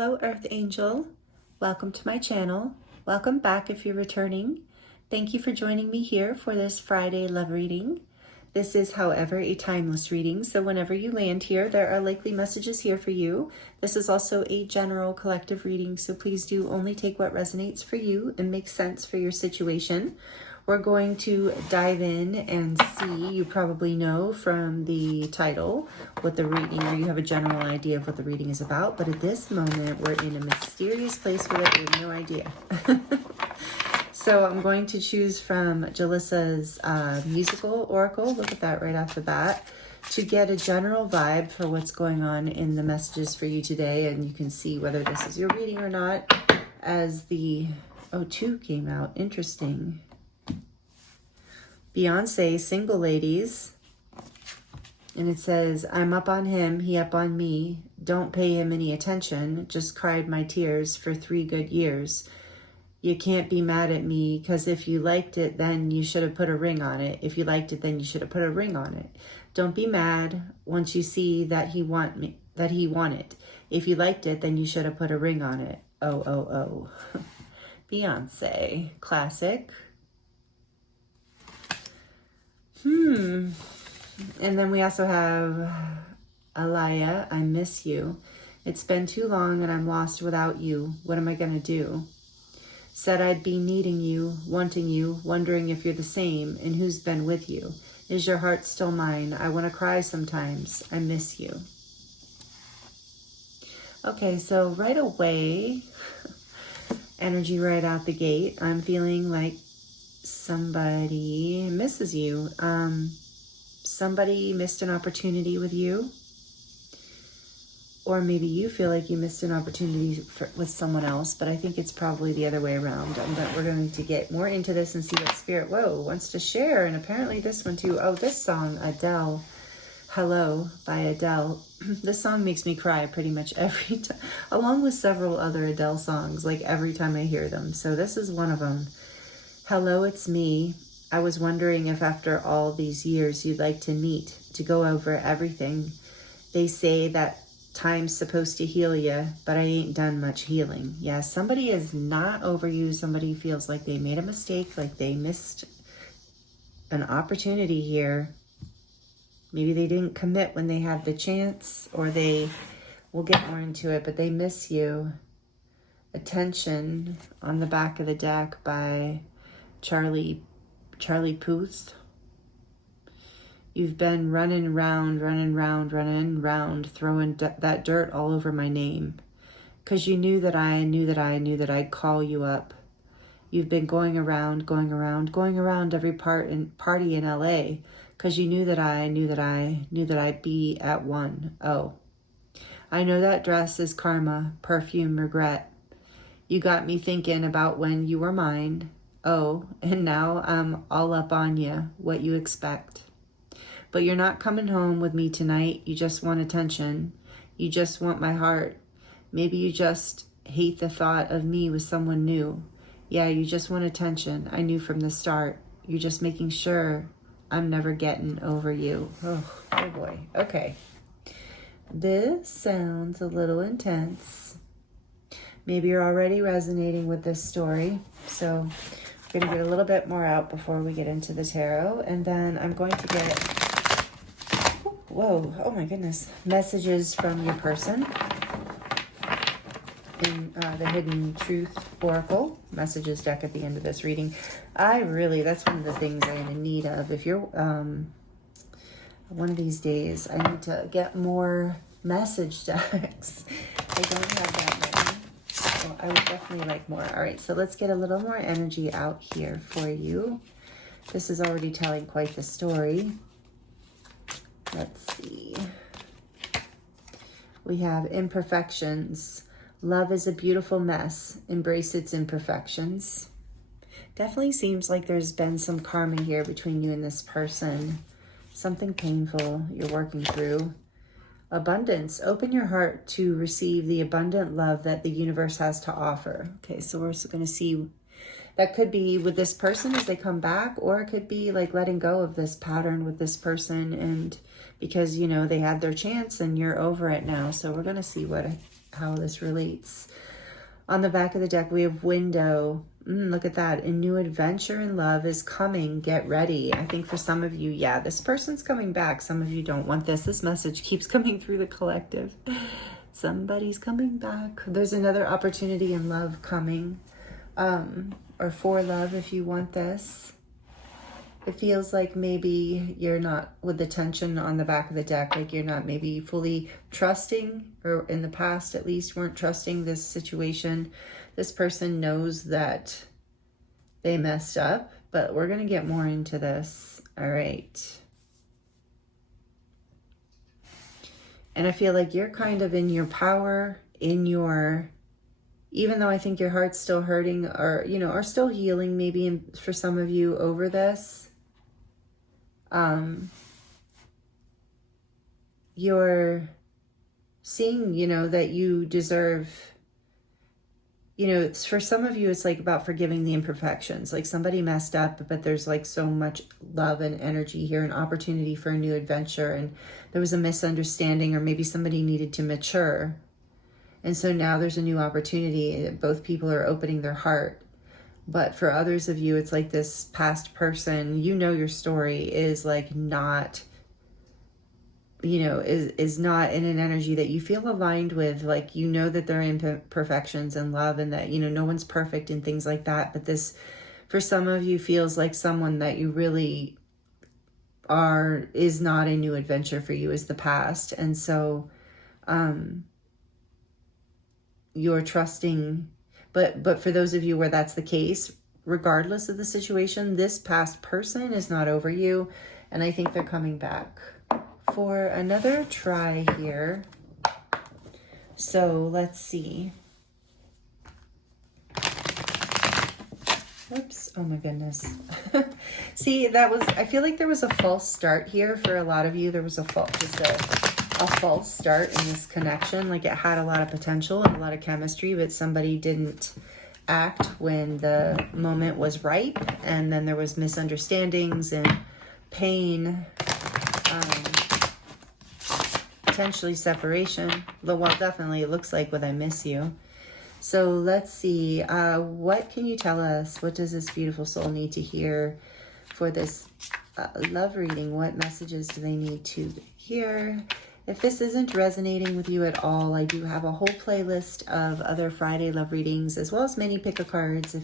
Hello, Earth Angel. Welcome to my channel. Welcome back if you're returning. Thank you for joining me here for this Friday love reading. This is, however, a timeless reading, so whenever you land here, there are likely messages here for you. This is also a general collective reading, so please do only take what resonates for you and makes sense for your situation. We're going to dive in and see, you probably know from the title what the reading, or you have a general idea of what the reading is about, but at this moment we're in a mysterious place where we have no idea. So I'm going to choose from Jalissa's musical oracle, look at that right off the bat, to get a general vibe for what's going on in the messages for you today, and you can see whether this is your reading or not as the, oh, 2 came out, interesting. Beyonce, Single Ladies, and it says, I'm up on him, he up on me, don't pay him any attention, just cried my tears for 3 good years. You can't be mad at me, because if you liked it, then you should have put a ring on it. If you liked it, then you should have put a ring on it. Don't be mad once you see that he won it. If you liked it, then you should have put a ring on it. Oh, oh, oh. Beyonce, classic. And then we also have Alaya, I miss you. It's been too long and I'm lost without you. What am I going to do? Said I'd be needing you, wanting you, wondering if you're the same, and who's been with you. Is your heart still mine? I want to cry sometimes. I miss you. Okay, so right away, energy right out the gate. I'm feeling like somebody misses you. Somebody missed an opportunity with you. Or maybe you feel like you missed an opportunity with someone else, but I think it's probably the other way around. But we're going to get more into this and see what Spirit, wants to share. And apparently this one too. Oh, this song, Adele, Hello by Adele. This song makes me cry pretty much every time, along with several other Adele songs, like every time I hear them. So this is one of them. Hello, it's me. I was wondering if after all these years you'd like to meet, to go over everything. They say that time's supposed to heal you, but I ain't done much healing. Yeah, somebody is not over you. Somebody feels like they made a mistake, like they missed an opportunity here. Maybe they didn't commit when they had the chance, or we'll get more into it, but they miss you. Attention on the back of the deck by Charlie Puth. You've been running round, throwing that dirt all over my name. 'Cause you knew that I knew that I'd call you up. You've been going around every party in LA. 'Cause you knew that I knew that I'd be at one. Oh, I know that dress is karma, perfume, regret. You got me thinking about when you were mine. Oh, and now I'm all up on you, what you expect. But you're not coming home with me tonight. You just want attention. You just want my heart. Maybe you just hate the thought of me with someone new. Yeah, you just want attention. I knew from the start. You're just making sure I'm never getting over you. Oh boy. Okay. This sounds a little intense. Maybe you're already resonating with this story. So I'm going to get a little bit more out before we get into the tarot. And then I'm going to get, oh my goodness, messages from your person in the Hidden Truth Oracle messages deck at the end of this reading. That's one of the things I'm in need of. If you're, one of these days, I need to get more message decks. I don't have that many. So I would definitely like more. All right, so let's get a little more energy out here for you. This is already telling quite the story. Let's see. We have imperfections. Love is a beautiful mess. Embrace its imperfections. Definitely seems like there's been some karma here between you and this person. Something painful you're working through. Abundance. Open your heart to receive the abundant love that the universe has to offer. Okay, so we're going to see. That could be with this person as they come back, or it could be like letting go of this pattern with this person, and because, you know, they had their chance and you're over it now. So we're going to see what how this relates. On the back of the deck, we have window. Look at that. A new adventure in love is coming. Get ready. I think for some of you, yeah, this person's coming back. Some of you don't want this. This message keeps coming through the collective. Somebody's coming back. There's another opportunity in love coming. Or for love if you want this. It feels like maybe you're not, with the tension on the back of the deck, like you're not maybe fully trusting, or in the past at least weren't trusting this situation. This person knows that they messed up, but we're going to get more into this. All right. And I feel like you're kind of in your power, in your, even though I think your heart's still hurting, or, you know, are still healing maybe for some of you over this. You're seeing, you know, that you deserve, you know, it's, for some of you, it's like about forgiving the imperfections. Like somebody messed up, but there's like so much love and energy here, an opportunity for a new adventure. And there was a misunderstanding, or maybe somebody needed to mature. And so now there's a new opportunity. Both people are opening their heart. But for others of you, it's like this past person, you know, your story is like not, you know, is not in an energy that you feel aligned with. Like, you know that there are imperfections in love, and that, you know, no one's perfect and things like that. But this, for some of you, feels like someone that you really are, is not a new adventure for you, is the past. And so you're trusting. But for those of you where that's the case, regardless of the situation, this past person is not over you. And I think they're coming back for another try here. So let's see. Oops. Oh my goodness. See, that was, I feel like there was a false start here for a lot of you. There was a false start in this connection. Like it had a lot of potential and a lot of chemistry, but somebody didn't act when the moment was ripe, and then there was misunderstandings and pain, potentially separation. Well, definitely it looks like with I miss you. So let's see, what can you tell us? What does this beautiful soul need to hear for this love reading? What messages do they need to hear? If this isn't resonating with you at all, I do have a whole playlist of other Friday love readings, as well as many pick-a-cards.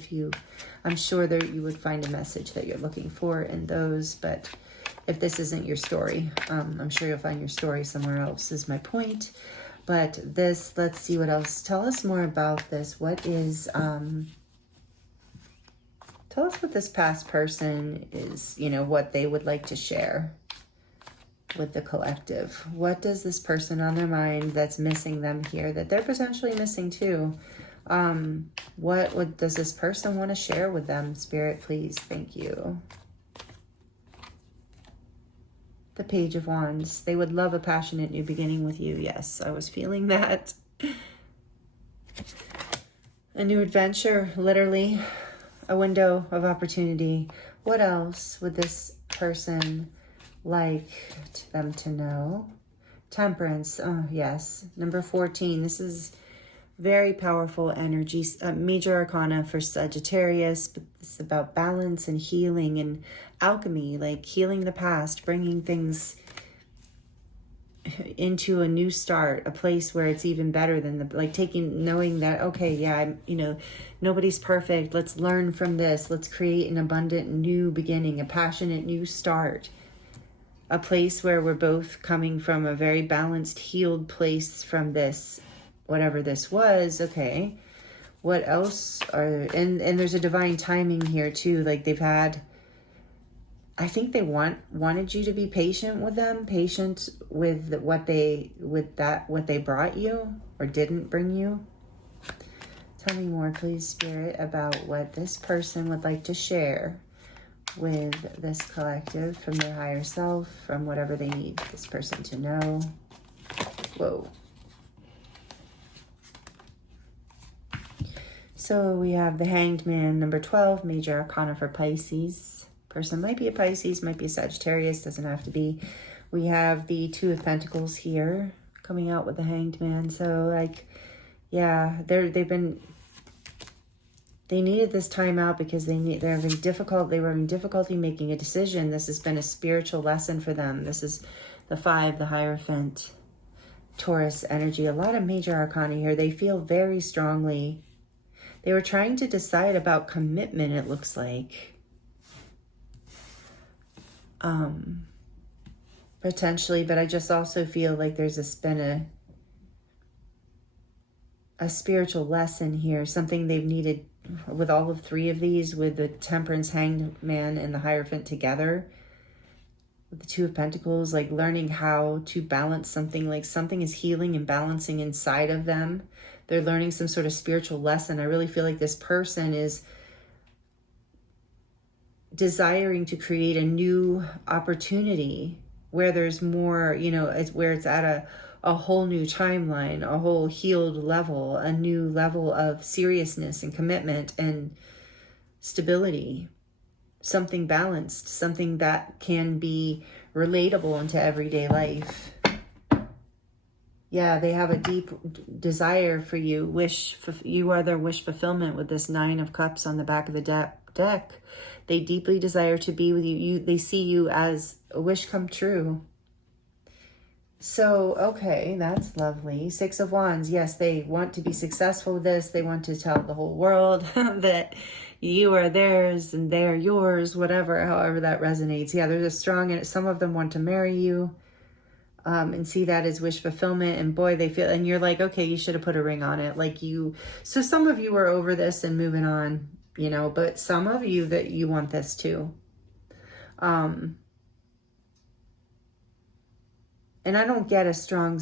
I'm sure that you would find a message that you're looking for in those. But if this isn't your story, I'm sure you'll find your story somewhere else, is my point. But this, let's see what else. Tell us more about this. What is, tell us what this past person is, you know, what they would like to share with the collective. What does this person on their mind that's missing them here, that they're potentially missing too? What does this person want to share with them? Spirit, please. Thank you. The Page of Wands. They would love a passionate new beginning with you. Yes, I was feeling that. A new adventure, literally. A window of opportunity. What else would this person like them to know? Temperance. Oh, yes. Number 14. This is very powerful energy. Major arcana for Sagittarius. But it's about balance and healing and alchemy, like healing the past, bringing things into a new start, a place where it's even better than the, like knowing that, okay, yeah, nobody's perfect. Let's learn from this. Let's create an abundant new beginning, a passionate new start. A place where we're both coming from a very balanced, healed place from this, whatever this was. Okay. What else and there's a divine timing here too. Like they've had, I think they wanted you to be patient with them, patient with what they brought you or didn't bring you. Tell me more, please, Spirit, about what this person would like to share with this collective from their higher self, from whatever they need this person to know. Whoa. So we have the Hanged Man, number 12, major arcana for Pisces. Person might be a Pisces, might be a Sagittarius, doesn't have to be. We have the Two of Pentacles here coming out with the Hanged Man. So like Yeah, they needed this time out because they were having difficulty making a decision. This has been a spiritual lesson for them. This is the 5, the Hierophant, Taurus energy. A lot of major arcana here. They feel very strongly. They were trying to decide about commitment, it looks like. Potentially, but I just also feel like there's been a spiritual lesson here, something they've needed with all of 3 of these, with the Temperance, Hanged Man, and the Hierophant together. With the 2 of Pentacles, like learning how to balance something, like something is healing and balancing inside of them. They're learning some sort of spiritual lesson. I really feel like this person is desiring to create a new opportunity where there's more, where it's at a whole new timeline, a whole healed level, a new level of seriousness and commitment and stability. Something balanced, something that can be relatable into everyday life. Yeah, they have a deep desire for you. You are their wish fulfillment with this 9 of Cups on the back of the deck. They deeply desire to be with you. They see you as a wish come true. So, okay, that's lovely. 6 of Wands. Yes, they want to be successful with this. They want to tell the whole world that you are theirs and they're yours, however that resonates. Yeah, there's a strong, some of them want to marry you. And see that as wish fulfillment, and boy, they feel, and you're like, okay, you should have put a ring on it. So some of you are over this and moving on, but some of you that you want this too. And I don't get a strong,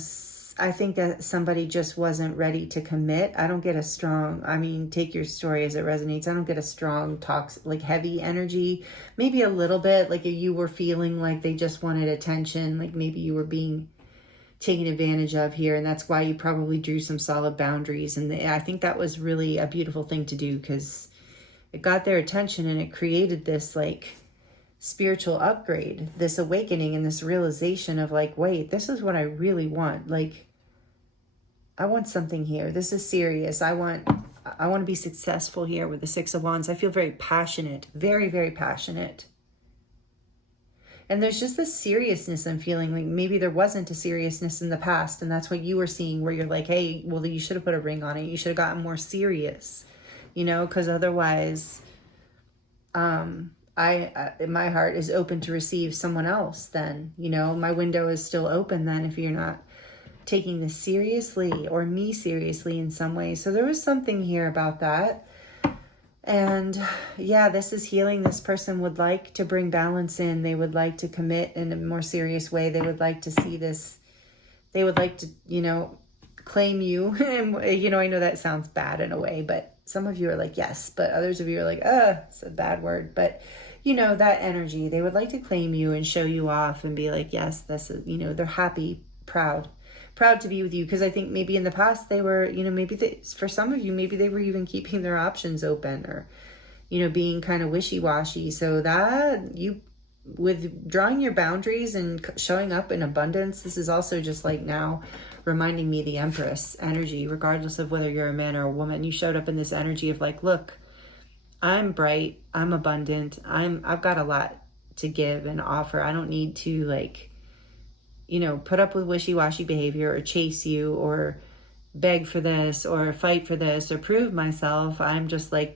I think that somebody just wasn't ready to commit. I don't get a strong, take your story as it resonates. I don't get a strong toxic, heavy energy. Maybe a little bit, like you were feeling like they just wanted attention. Like maybe you were being taken advantage of here. And that's why you probably drew some solid boundaries. And I think that was really a beautiful thing to do, because it got their attention and it created this spiritual upgrade, this awakening and this realization of wait, this is what I really want. I want something here. This is serious. I want to be successful here with the 6 of Wands. I feel very passionate, very, very passionate. And there's just this seriousness I'm feeling. Like maybe there wasn't a seriousness in the past, and that's what you were seeing, where you're like, hey, well, you should have put a ring on it. You should have gotten more serious, because otherwise, my heart is open to receive someone else then, my window is still open then if you're not taking this seriously or me seriously in some way. So there was something here about that. And yeah, this is healing. This person would like to bring balance in. They would like to commit in a more serious way. They would like to see this. They would like to, claim you. And, I know that sounds bad in a way, but some of you are like, yes, but others of you are like, it's a bad word. But, that energy, they would like to claim you and show you off and be like, yes, this is, they're happy, proud to be with you. Because I think maybe in the past they were, for some of you, maybe they were even keeping their options open or, being kind of wishy-washy. So that with drawing your boundaries and showing up in abundance, this is also just now reminding me the Empress energy, regardless of whether you're a man or a woman. You showed up in this energy of look, I'm bright, I'm abundant, I've got a lot to give and offer. I don't need to put up with wishy-washy behavior or chase you or beg for this or fight for this or prove myself. I'm just I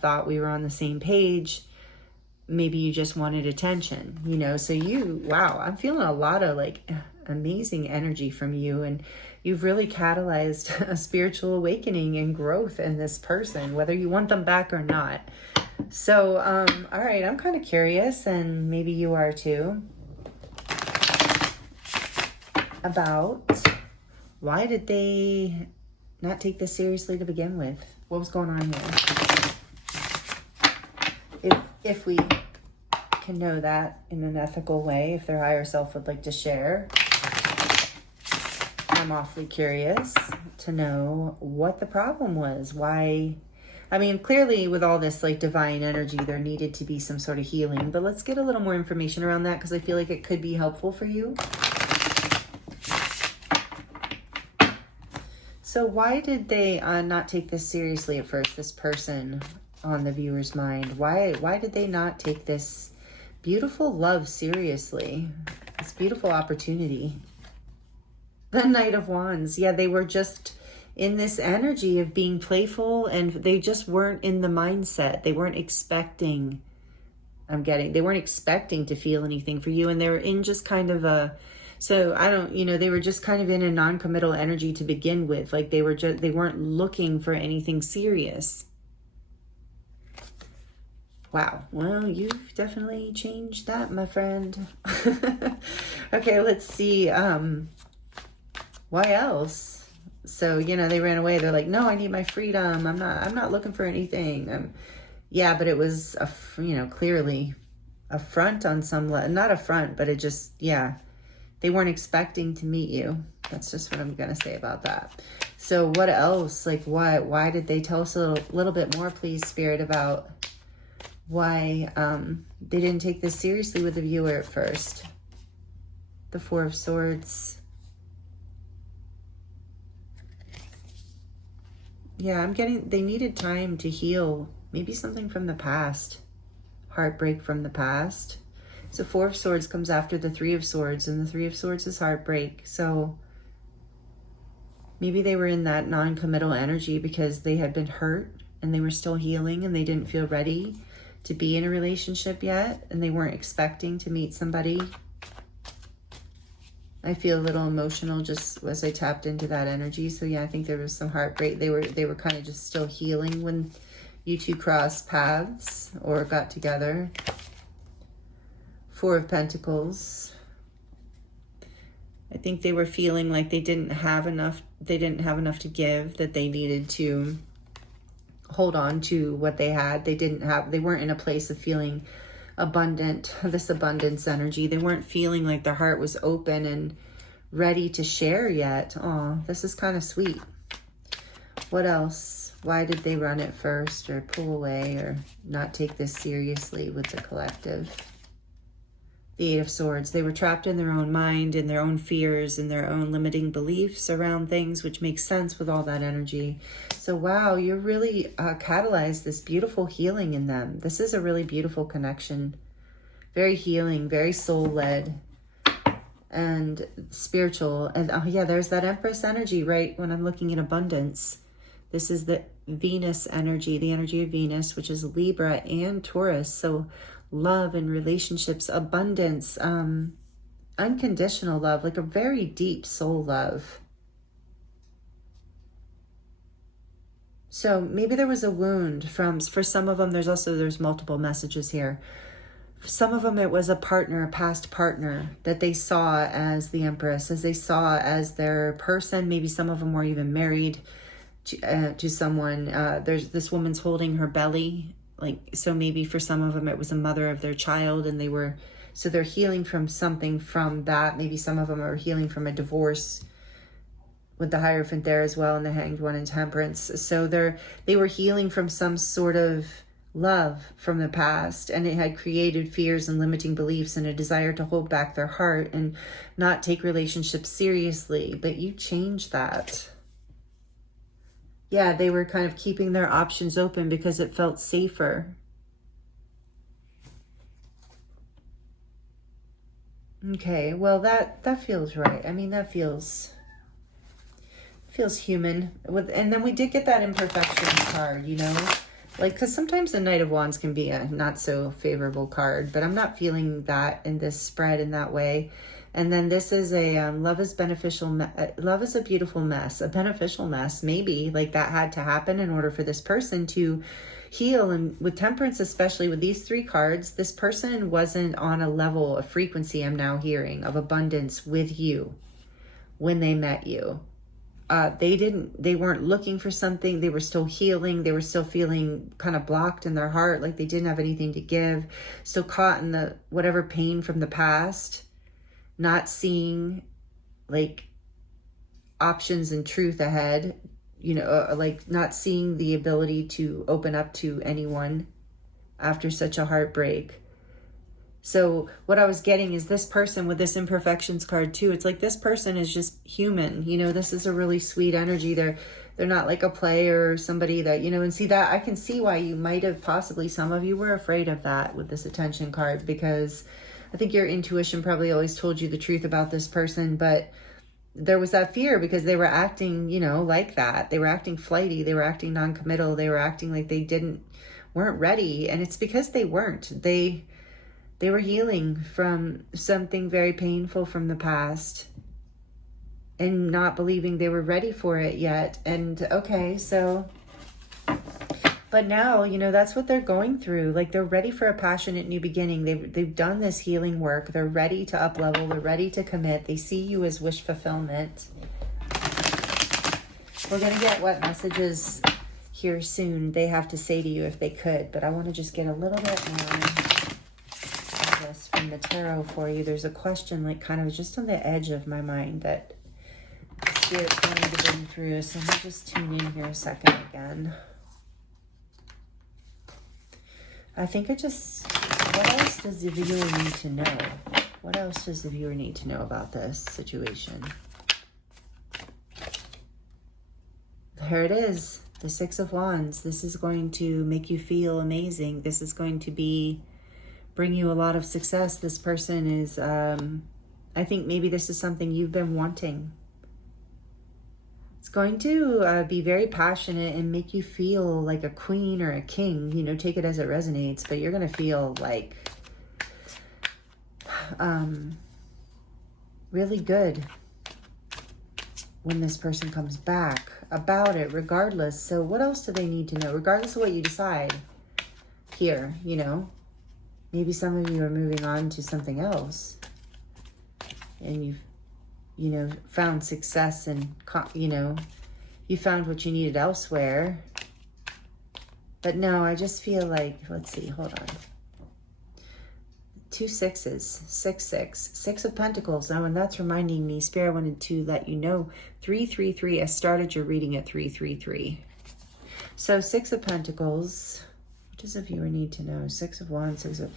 thought we were on the same page. Maybe you just wanted attention, so wow, I'm feeling a lot of amazing energy from you, and you've really catalyzed a spiritual awakening and growth in this person, whether you want them back or not. So, all right, I'm kind of curious, and maybe you are too, about why did they not take this seriously to begin with? What was going on here? If we can know that in an ethical way, if their higher self would like to share. I'm awfully curious to know what the problem was. Why? Clearly with all this divine energy, there needed to be some sort of healing, but let's get a little more information around that, because I feel like it could be helpful for you. So why did they not take this seriously at first, this person on the viewer's mind? Why did they not take this beautiful love seriously? This beautiful opportunity. The Knight of Wands. Yeah, they were just in this energy of being playful, and they just weren't in the mindset. They weren't expecting, they weren't expecting to feel anything for you. And they were in just kind of a, so I don't, they were just kind of in a non-committal energy to begin with. Like they weren't looking for anything serious. Wow. Well, you've definitely changed that, my friend. Okay, let's see. Why else? So, they ran away. They're like, no, I need my freedom. I'm not looking for anything. Yeah, but it was, clearly a front on some level. Not a front, but it just, yeah. They weren't expecting to meet you. That's just what I'm going to say about that. So what else? Like, why did they tell us a little bit more, please, Spirit, about why they didn't take this seriously with the viewer at first? The Four of Swords. Yeah, I'm getting, they needed time to heal. Maybe something from the past. Heartbreak from the past. So Four of Swords comes after the Three of Swords, and the Three of Swords is heartbreak. So maybe they were in that non-committal energy because they had been hurt and they were still healing and they didn't feel ready to be in a relationship yet, and they weren't expecting to meet somebody. I feel a little emotional just as I tapped into that energy. So yeah, I think there was some heartbreak. They were kind of just still healing when you two crossed paths or got together. Four of Pentacles. I think they were feeling like they didn't have enough to give, that they needed to hold on to what they had. They weren't in a place of feeling abundant, this abundance energy. They weren't feeling like their heart was open and ready to share yet. Oh, this is kind of sweet. What else? Why did they run it first or pull away or not take this seriously with the collective? The Eight of Swords. They were trapped in their own mind, in their own fears, in their own limiting beliefs around things, which makes sense with all that energy. So wow, you're really catalyzed this beautiful healing in them. This is a really beautiful connection. Very healing, very soul-led and spiritual. And oh yeah, there's that Empress energy, right? When I'm looking at abundance. This is the Venus energy, the energy of Venus, which is Libra and Taurus. So love and relationships, abundance, unconditional love, like a very deep soul love. So maybe there was a wound for some of them. There's multiple messages here. For some of them, it was a past partner that they saw as the Empress, as they saw as their person. Maybe some of them were even married to someone. There's this woman's holding her belly. So maybe for some of them it was a mother of their child, and they're healing from something from that. Maybe some of them are healing from a divorce with the Hierophant there as well, and the Hanged One in Temperance. So they were healing from some sort of love from the past, and it had created fears and limiting beliefs and a desire to hold back their heart and not take relationships seriously. But you changed that. Yeah, they were kind of keeping their options open because it felt safer. Okay, well that feels right. I mean, that feels human. And then we did get that imperfection card, because sometimes the Knight of Wands can be a not so favorable card, but I'm not feeling that in this spread in that way. And then this is a love is beneficial. Love is a beautiful mess, a beneficial mess. Maybe like that had to happen in order for this person to heal. And with Temperance, especially with these three cards, this person wasn't on a level of frequency I'm now hearing of abundance with you when they met you. They weren't looking for something. They were still healing. They were still feeling kind of blocked in their heart, like they didn't have anything to give, still caught in the whatever pain from the past. Not seeing like options and truth ahead, like not seeing the ability to open up to anyone after such a heartbreak. So what I was getting is this person with this imperfections card too. It's like this person is just human. You know, this is a really sweet energy. They're not like a player or somebody that, you know, and see that I can see why you might have possibly, some of you were afraid of that with this attention card, because I think your intuition probably always told you the truth about this person, but there was that fear because they were acting, you know, like that. They were acting flighty. They were acting non-committal. They were acting like they weren't ready. And it's because they weren't. They were healing from something very painful from the past and not believing they were ready for it yet. And okay, so, but now, you know, that's what they're going through. Like, they're ready for a passionate new beginning. They've done this healing work. They're ready to up level. They're ready to commit. They see you as wish fulfillment. We're going to get what messages here soon they have to say to you if they could, but I want to just get a little bit more of this from the tarot for you. There's a question like kind of just on the edge of my mind that Spirit's wanting to bring through. So let me just tune in here a second again. I think what else does the viewer need to know? What else does the viewer need to know about this situation? There it is, the Six of Wands. This is going to make you feel amazing. This is going to bring you a lot of success. This person is, I think maybe this is something you've been wanting. It's going to be very passionate and make you feel like a queen or a king. You know, take it as it resonates, but you're going to feel like really good when this person comes back about it, regardless. So what else do they need to know? Regardless of what you decide here, you know, maybe some of you are moving on to something else and you've, you know, found success and, you know, you found what you needed elsewhere. But no, I just feel like, let's see, hold on. 2 sixes, 6, 6, 6 of Pentacles. Now, and that's reminding me, Spirit wanted to let you know, 333, I started your reading at 333. So 6 of Pentacles, what does the viewer need to know? 6 of Wands, 6 of...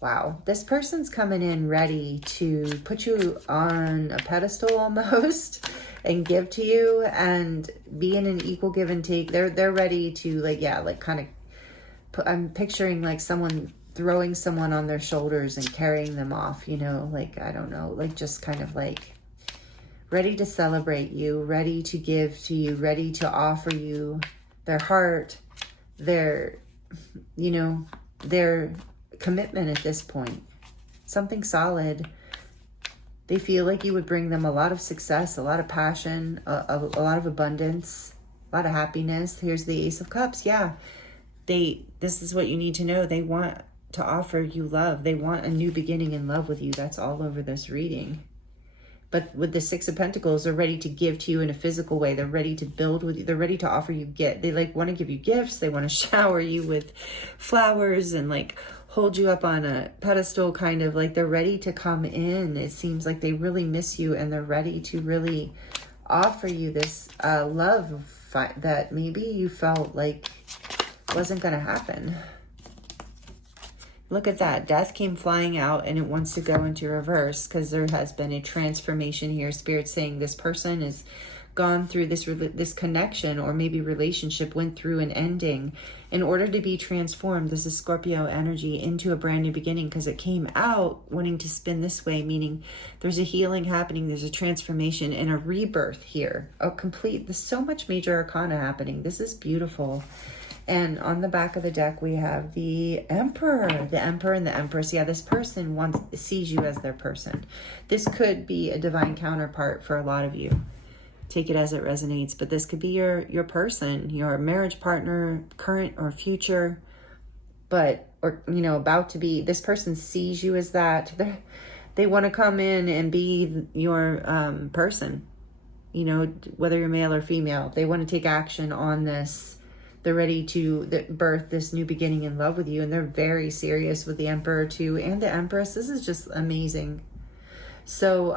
Wow, this person's coming in ready to put you on a pedestal almost and give to you and be in an equal give and take. They're ready to like, yeah, like kind of, I'm picturing like someone throwing someone on their shoulders and carrying them off, you know, like, I don't know, like just kind of like ready to celebrate you, ready to give to you, ready to offer you their heart, their, you know, their commitment at this point, something solid. They feel like you would bring them a lot of success, a lot of passion, a lot of abundance, a lot of happiness. Here's the Ace of Cups. Yeah, this is what you need to know. They want to offer you love. They want a new beginning in love with you. That's all over this reading. But with the 6 of Pentacles, they're ready to give to you in a physical way. They're ready to build with you. They're ready to offer you they like want to give you gifts. They want to shower you with flowers and like hold you up on a pedestal, kind of like they're ready to come in. It seems like they really miss you and they're ready to really offer you this love that maybe you felt like wasn't going to happen. Look at that. Death came flying out and it wants to go into reverse because there has been a transformation here. Spirit's saying this person is gone through this connection, or maybe relationship went through an ending in order to be transformed. This is Scorpio energy into a brand new beginning, because it came out wanting to spin this way, meaning there's a healing happening, there's a transformation and a rebirth here. There's so much major arcana happening. This is beautiful. And on the back of the deck, we have the Emperor and the Empress. Yeah, this person sees you as their person. This could be a divine counterpart for a lot of you. Take it as it resonates, but this could be your person, your marriage partner, current or future, or you know, about to be. This person sees you as that. They want to come in and be your person, you know, whether you're male or female. They want to take action on this. They're ready to birth this new beginning in love with you, and they're very serious with the Emperor too, and the Empress. This is just amazing. So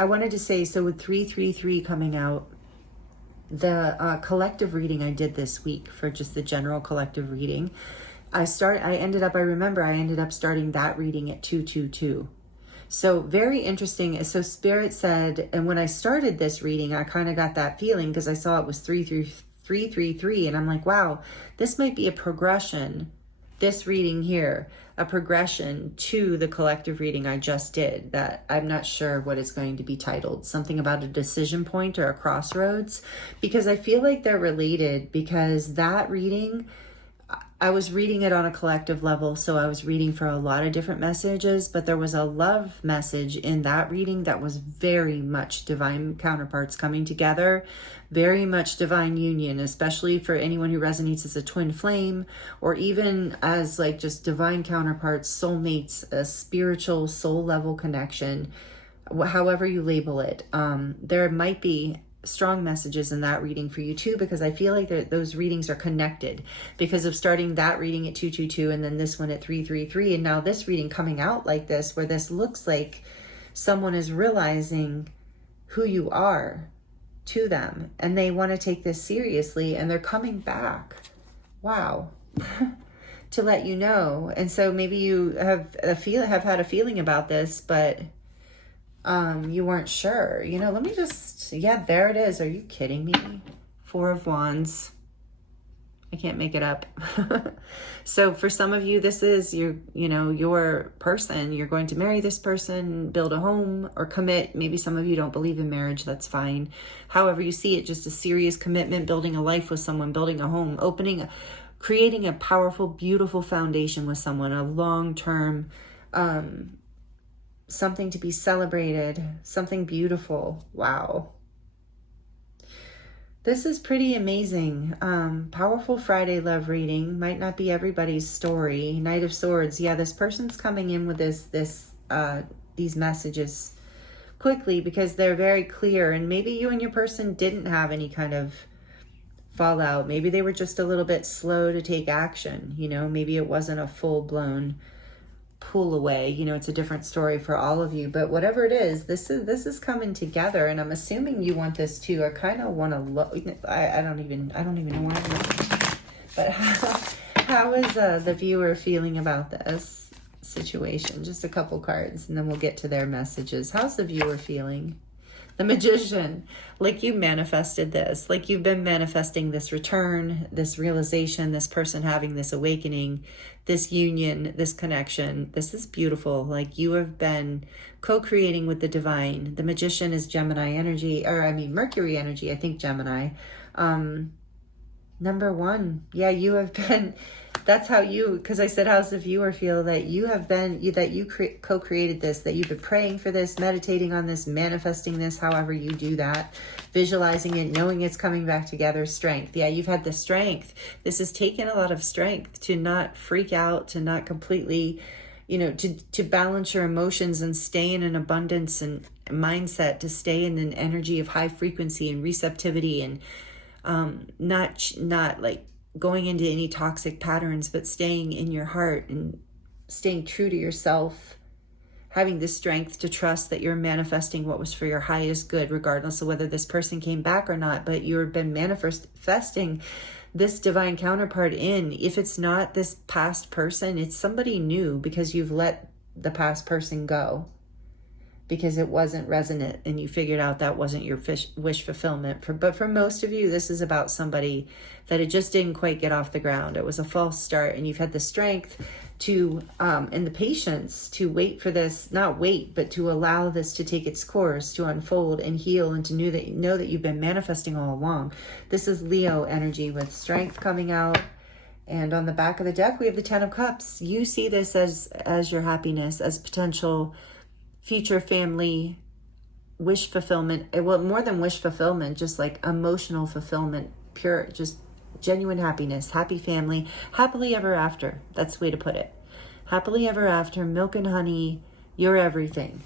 I wanted to say, so with 333 coming out, the collective reading I did this week for just the general collective reading, I remember I ended up starting that reading at 222. So very interesting. So Spirit said, and when I started this reading, I kind of got that feeling because I saw it was 333, and I'm like, wow, this might be a progression. This reading here, a progression to the collective reading I just did, that I'm not sure what it's going to be titled. Something about a decision point or a crossroads, because I feel like they're related, because that reading, I was reading it on a collective level, so I was reading for a lot of different messages, but there was a love message in that reading that was very much divine counterparts coming together, very much divine union, especially for anyone who resonates as a twin flame, or even as like just divine counterparts, soulmates, a spiritual soul level connection, however you label it. There might be strong messages in that reading for you too, because I feel like those readings are connected because of starting that reading at 222 and then this one at 333, and now this reading coming out like this, where this looks like someone is realizing who you are to them and they want to take this seriously and they're coming back. Wow. To let you know. And so maybe you have had a feeling about this, but you weren't sure. Let me just, yeah, there it is. Are you kidding me? 4 of Wands. I can't make it up. So for some of you, this is your person. You're going to marry this person, build a home, or commit. Maybe some of you don't believe in marriage. That's fine. However you see it, just a serious commitment, building a life with someone, building a home, creating a powerful, beautiful foundation with someone, a long-term, something to be celebrated, something beautiful. Wow. This is pretty amazing. Powerful Friday love reading. Might not be everybody's story. Knight of Swords. Yeah, this person's coming in with these messages quickly because they're very clear, and maybe you and your person didn't have any kind of fallout. Maybe they were just a little bit slow to take action. Maybe it wasn't a full-blown pull away. It's a different story for all of you, but whatever it is, this is coming together, and I'm assuming you want this too. I kind of want to I don't even know where I'm looking. But how is the viewer feeling about this situation? Just a couple cards and then we'll get to their messages. How's the viewer feeling? The Magician, like you manifested this, like you've been manifesting this return, this realization, this person having this awakening, this union, this connection. This is beautiful. Like you have been co-creating with the divine. The Magician is Gemini energy, Mercury energy, I think Gemini. Number 1. Yeah, you have been, that's how because I said, how's the viewer feel that you have been, that you co-created this, that you've been praying for this, meditating on this, manifesting this, however you do that, visualizing it, knowing it's coming back together, strength. Yeah, you've had the strength. This has taken a lot of strength to not freak out, to not completely, to balance your emotions and stay in an abundance and mindset, to stay in an energy of high frequency and receptivity, and not like going into any toxic patterns, but staying in your heart and staying true to yourself, having the strength to trust that you're manifesting what was for your highest good, regardless of whether this person came back or not. But you've been manifesting this divine counterpart in. If it's not this past person, it's somebody new, because you've let the past person go because it wasn't resonant and you figured out that wasn't your wish fulfillment. But for most of you, this is about somebody that it just didn't quite get off the ground. It was a false start, and you've had the strength to and the patience to wait for this, not wait, but to allow this to take its course, to unfold and heal, and to know that you've been manifesting all along. This is Leo energy with strength coming out. And on the back of the deck, we have the 10 of Cups. You see this as your happiness, as potential future family, wish fulfillment. Well, more than wish fulfillment, just like emotional fulfillment, pure, just genuine happiness, happy family, happily ever after. That's the way to put it. Happily ever after, milk and honey, you're everything.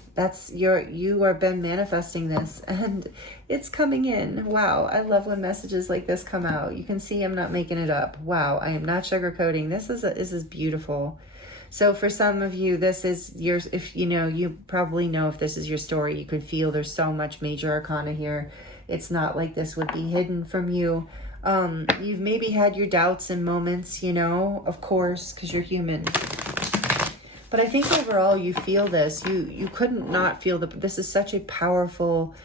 You are been manifesting this, and it's coming in. Wow, I love when messages like this come out. You can see I'm not making it up. Wow, I am not sugarcoating. This is beautiful. So for some of you, this is yours. If you probably know if this is your story, you could feel there's so much major arcana here. It's not like this would be hidden from you. You've maybe had your doubts and moments, you know, of course, because you're human. But I think overall you feel this. You couldn't not feel this is such a powerful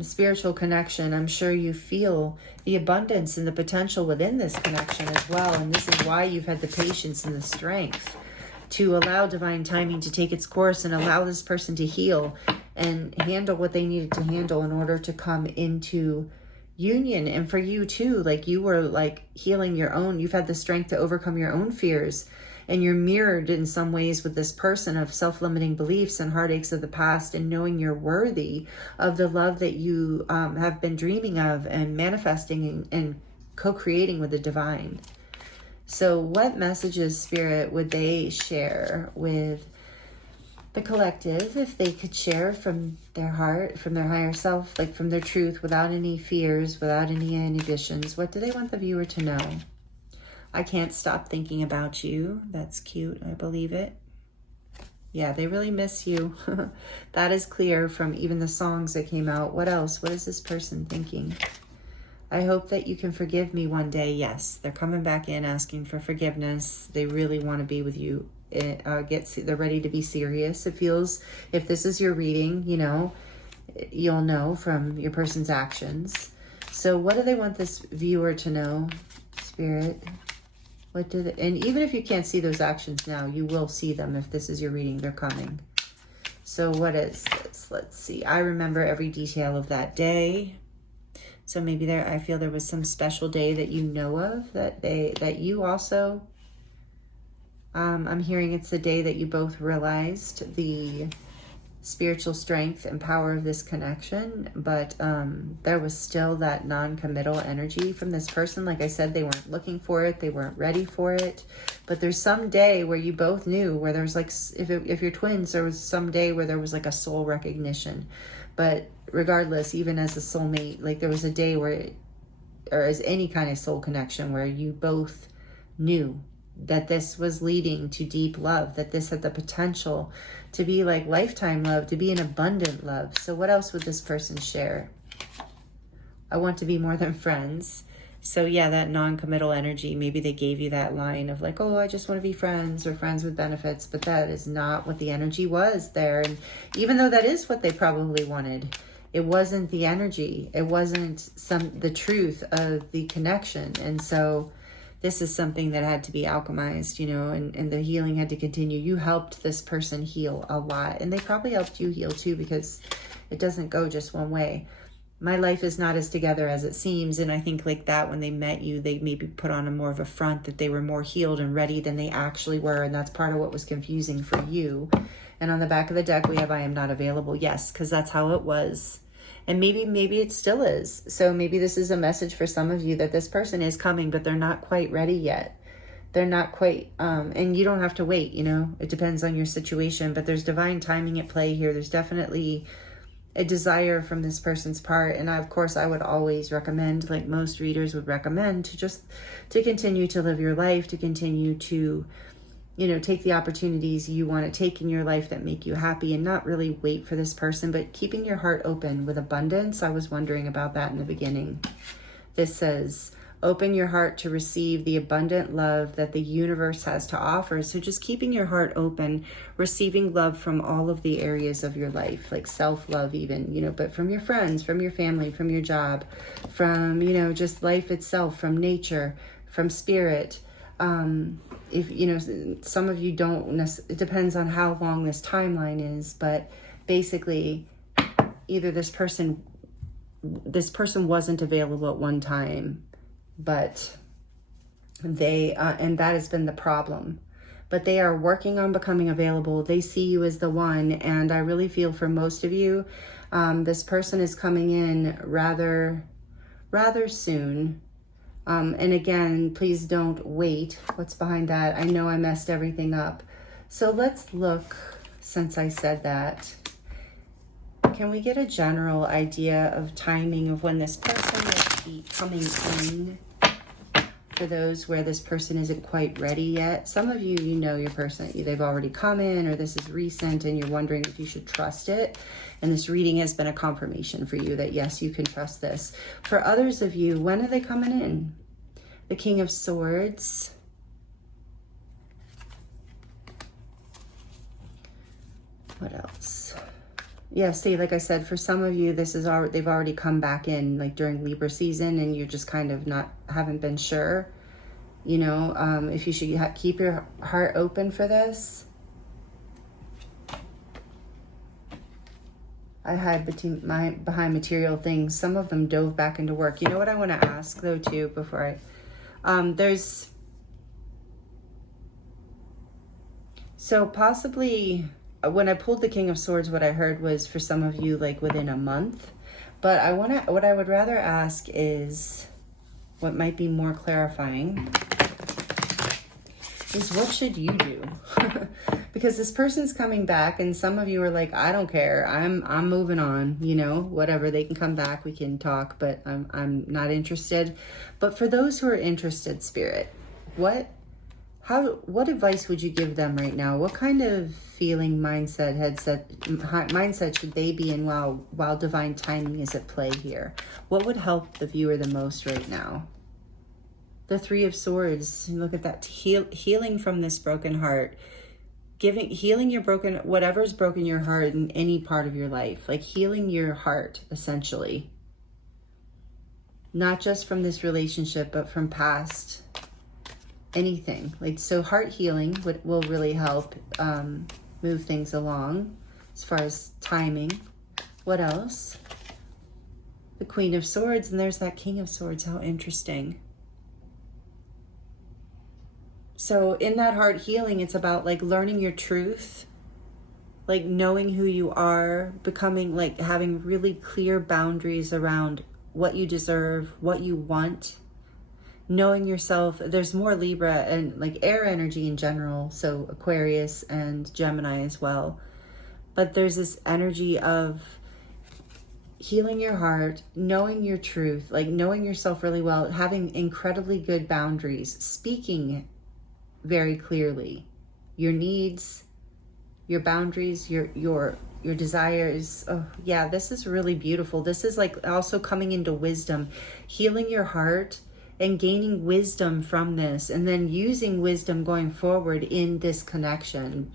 spiritual connection. I'm sure you feel the abundance and the potential within this connection as well. And this is why you've had the patience and the strength to allow divine timing to take its course and allow this person to heal and handle what they needed to handle in order to come into union. And for you too, like you were like healing your own, you've had the strength to overcome your own fears, and you're mirrored in some ways with this person of self-limiting beliefs and heartaches of the past, and knowing you're worthy of the love that you have been dreaming of and manifesting and co-creating with the divine. So what messages, Spirit, would they share with the collective if they could share from their heart, from their higher self, like from their truth, without any fears, without any inhibitions? What do they want the viewer to know? I can't stop thinking about you. That's cute. I believe it. Yeah, they really miss you. That is clear from even the songs that came out. What else? What is this person thinking? I hope that you can forgive me one day. Yes, they're coming back in asking for forgiveness. They really want to be with you. They're ready to be serious. It feels, if this is your reading, you know, you'll know from your person's actions. So what do they want this viewer to know, Spirit? What do they, and even if you can't see those actions now, you will see them if this is your reading. They're coming. So what is this? Let's see. I remember every detail of that day. So maybe I feel there was some special day that you know of, that you also, I'm hearing it's the day that you both realized the spiritual strength and power of this connection, but there was still that non-committal energy from this person. Like I said, they weren't looking for it, they weren't ready for it, but there's some day where you both knew, where there was like, if you're twins, there was some day where there was like a soul recognition. But regardless, even as a soulmate, like there was a day where, or as any kind of soul connection, where you both knew that this was leading to deep love, that this had the potential to be like lifetime love, to be an abundant love. So what else would this person share? I want to be more than friends. So yeah, that non-committal energy, maybe they gave you that line of like, oh, I just want to be friends or friends with benefits, but that is not what the energy was there. And even though that is what they probably wanted, it wasn't the energy. It wasn't the truth of the connection. And so this is something that had to be alchemized, you know, and the healing had to continue. You helped this person heal a lot, and they probably helped you heal too, because it doesn't go just one way. My life is not as together as it seems. And I think like that, when they met you, they maybe put on a more of a front that they were more healed and ready than they actually were. And that's part of what was confusing for you. And on the back of the deck, we have, I am not available. Yes, because that's how it was. And maybe it still is. So maybe this is a message for some of you that this person is coming, but they're not quite ready yet. They're not quite, and you don't have to wait, you know, it depends on your situation, but there's divine timing at play here. There's definitely a desire from this person's part. And of course, I would always recommend, like most readers would recommend, to continue to live your life, to continue to, you know, take the opportunities you want to take in your life that make you happy, and not really wait for this person, but keeping your heart open with abundance. I was wondering about that in the beginning. This says, open your heart to receive the abundant love that the universe has to offer. So just keeping your heart open, receiving love from all of the areas of your life, like self-love even, you know, but from your friends, from your family, from your job, from, you know, just life itself, from nature, from spirit. If, you know, some of you don't, it depends on how long this timeline is, but basically either this person wasn't available at one time, but they, and that has been the problem, but they are working on becoming available. They see you as the one. And I really feel for most of you, this person is coming in rather soon. And again, please don't wait. What's behind that? I know I messed everything up. So let's look, since I said that, can we get a general idea of timing of when this person will be coming in? For those where this person isn't quite ready yet. Some of you, you know your person. They've already come in, or this is recent and you're wondering if you should trust it. And this reading has been a confirmation for you that yes, you can trust this. For others of you, when are they coming in? The King of Swords. What else? Yeah, see, like I said, for some of you, this is they've already come back in, like during Libra season, and you're just kind of haven't been sure, you know, if you should keep your heart open for this. I hide behind material things. Some of them dove back into work. You know what I want to ask though too before so possibly. When I pulled the King of Swords, what I heard was for some of you, like within a month. But what I would rather ask is, what might be more clarifying, is what should you do? Because this person's coming back, and some of you are like, I don't care. I'm moving on, you know, whatever. They can come back, we can talk, but I'm not interested. But for those who are interested, Spirit, what advice would you give them right now? What kind of feeling, mindset should they be in while divine timing is at play here? What would help the viewer the most right now? The Three of Swords. Look at that. Healing from this broken heart. Healing your whatever's broken your heart in any part of your life. Like healing your heart, essentially. Not just from this relationship, but from past. Anything. Like, so heart healing will really help move things along as far as timing. What else? The Queen of Swords, and there's that King of Swords. How interesting. So in that heart healing, it's about like learning your truth, like knowing who you are, becoming like having really clear boundaries around what you deserve, what you want, knowing yourself. There's more Libra and like air energy in general, so Aquarius and Gemini as well. But there's this energy of healing your heart, knowing your truth, like knowing yourself really well, having incredibly good boundaries, speaking very clearly your needs, your boundaries, your desires. Oh yeah, this is really beautiful. This is like also coming into wisdom, healing your heart and gaining wisdom from this, and then using wisdom going forward in this connection.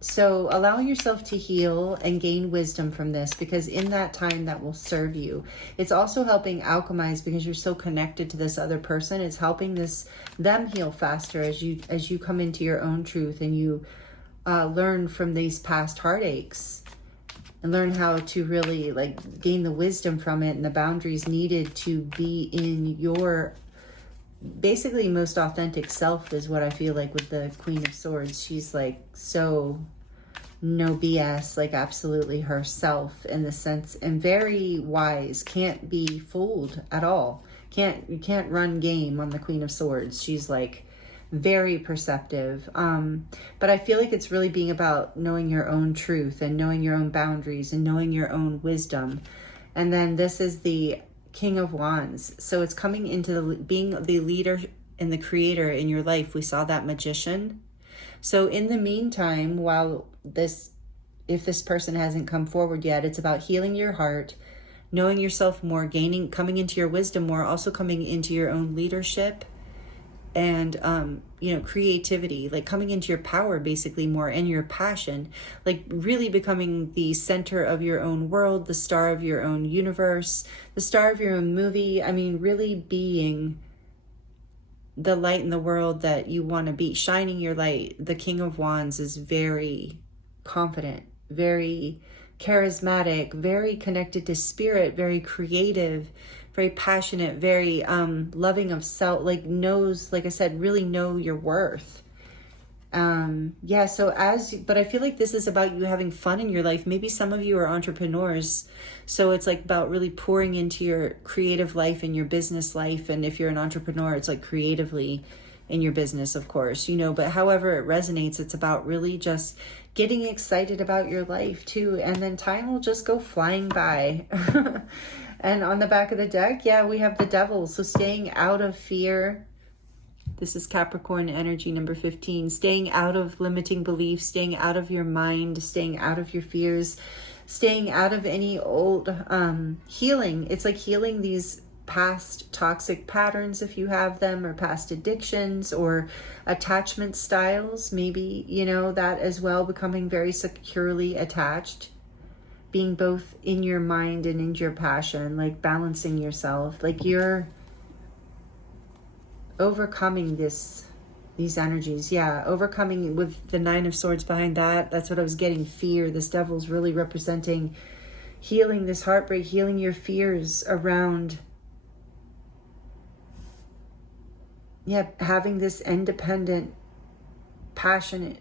So allowing yourself to heal and gain wisdom from this, because in that time that will serve you. It's also helping alchemize, because you're so connected to this other person. It's helping them heal faster as you come into your own truth, and you learn from these past heartaches and learn how to really like gain the wisdom from it and the boundaries needed to be in your basically most authentic self, is what I feel like with the Queen of Swords. She's like so no BS, like absolutely herself in the sense, and very wise, can't be fooled at all. You can't run game on the Queen of Swords. She's like very perceptive. But I feel like it's really being about knowing your own truth and knowing your own boundaries and knowing your own wisdom. And then this is the King of Wands. So it's coming into being the leader and the creator in your life. We saw that Magician. So in the meantime, if this person hasn't come forward yet, it's about healing your heart, knowing yourself more, coming into your wisdom more, also coming into your own leadership and creativity, like coming into your power basically more, and your passion, like really becoming the center of your own world, the star of your own universe, the star of your own movie. I mean, really being the light in the world that you want to be, shining your light. The King of Wands is very confident, very charismatic, very connected to spirit, very creative, very passionate, very loving of self, like knows, like I said, really know your worth. But I feel like this is about you having fun in your life. Maybe some of you are entrepreneurs, so it's like about really pouring into your creative life and your business life. And if you're an entrepreneur, it's like creatively in your business, of course, but however it resonates, it's about really just getting excited about your life too. And then time will just go flying by. And on the back of the deck, yeah, we have the Devil. So staying out of fear. This is Capricorn energy, number 15. Staying out of limiting beliefs, staying out of your mind, staying out of your fears, staying out of any old healing. It's like healing these past toxic patterns, if you have them, or past addictions or attachment styles. Maybe, you know, that as well, becoming very securely attached, being both in your mind and in your passion, like balancing yourself, like you're overcoming these energies. Yeah, overcoming with the Nine of Swords behind that. That's what I was getting. Fear. This Devil's really representing healing this heartbreak, healing your fears around, yeah, having this independent, passionate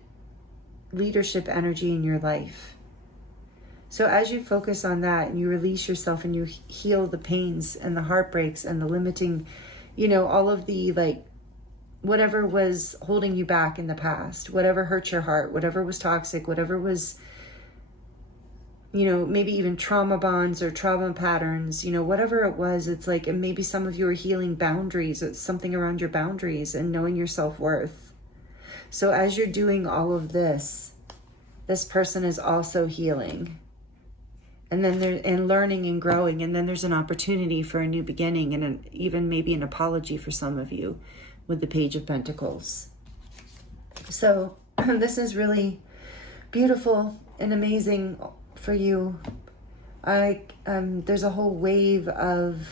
leadership energy in your life. So as you focus on that and you release yourself and you heal the pains and the heartbreaks and the limiting, you know, all of the, like, whatever was holding you back in the past, whatever hurt your heart, whatever was toxic, whatever was, you know, maybe even trauma bonds or trauma patterns, you know, whatever it was, it's like, and maybe some of you are healing boundaries, it's something around your boundaries and knowing your self-worth. So as you're doing all of this, this person is also healing. And then and learning and growing. And then there's an opportunity for a new beginning and even maybe an apology for some of you with the Page of Pentacles. So this is really beautiful and amazing for you. There's a whole wave of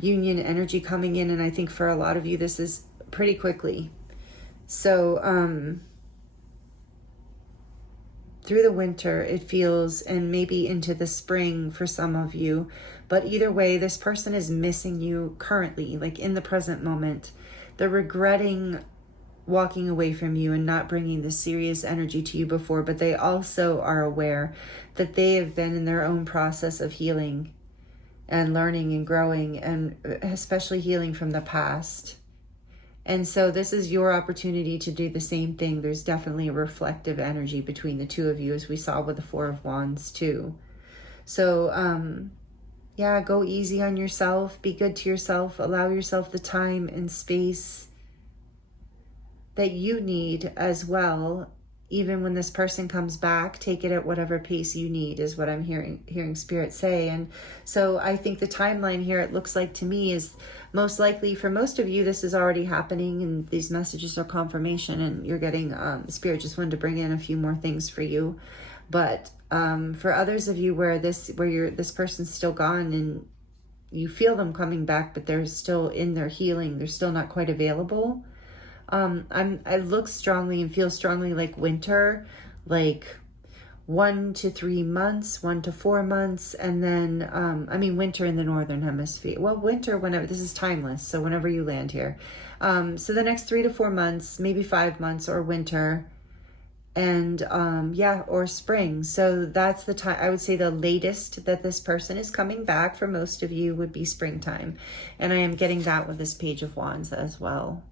union energy coming in, and I think for a lot of you this is pretty quickly. So through the winter it feels, and maybe into the spring for some of you, but either way, this person is missing you currently, like in the present moment. They're regretting walking away from you and not bringing this serious energy to you before, but they also are aware that they have been in their own process of healing and learning and growing, and especially healing from the past. And so this is your opportunity to do the same thing. There's definitely a reflective energy between the two of you, as we saw with the Four of Wands too. So yeah, go easy on yourself, be good to yourself, allow yourself the time and space that you need as well. Even when this person comes back, take it at whatever pace you need, is what I'm hearing Spirit say. And so I think the timeline here, it looks like to me, is most likely for most of you this is already happening, and these messages are confirmation, and you're getting Spirit just wanted to bring in a few more things for you. But for others of you where this person's still gone and you feel them coming back, but they're still in their healing, they're still not quite available. I look strongly and feel strongly like winter, like 1 to 3 months, 1 to 4 months. And then, winter in the Northern Hemisphere. Well, winter, whenever, this is timeless. So whenever you land here. So the next 3 to 4 months, maybe 5 months, or winter, and, or spring. So that's the time, I would say the latest that this person is coming back for most of you would be springtime. And I am getting that with this Page of Wands as well.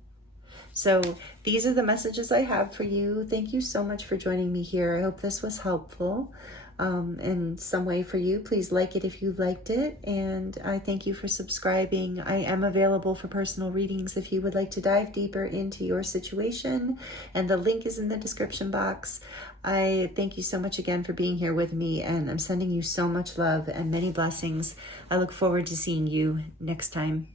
So these are the messages I have for you. Thank you so much for joining me here. I hope this was helpful in some way for you. Please like it if you liked it. And I thank you for subscribing. I am available for personal readings if you would like to dive deeper into your situation. And the link is in the description box. I thank you so much again for being here with me. And I'm sending you so much love and many blessings. I look forward to seeing you next time.